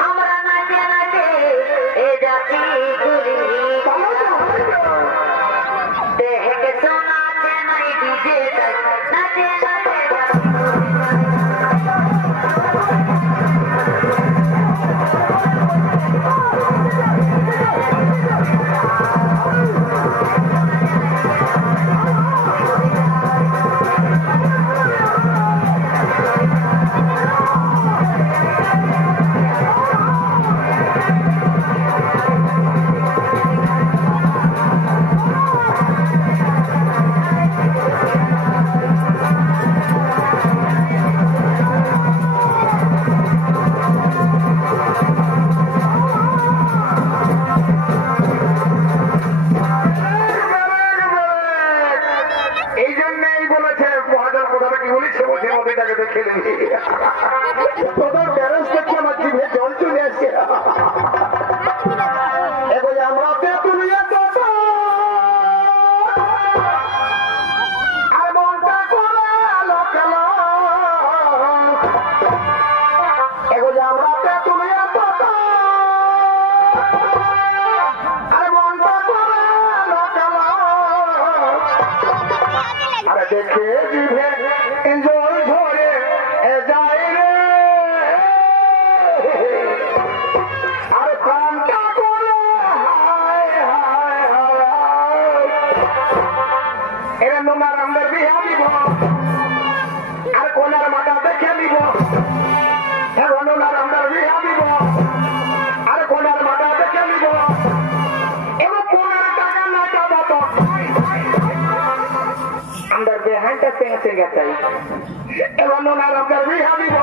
আমরা নাচে নাচে এ জাতি তুলি সোনা চেনাই ডিজে নাচে নাচে এই জন্য এই বলেছে মহাজন কথাটা কি বলি সে বলছে মদিনাকে দেখে নিন। তোদের বেড়া দেখে জিভে জল ঝরে এ যায় রে। আরে প্রাণটা করে হায় হায় হায় এরা নোনার আমাদের বিহা দিব আর কোনার মাথা দেখে নিব। আমাদের বেহানটা পেঁচে গেছে এবার নোনার আমাদের বিহা দিব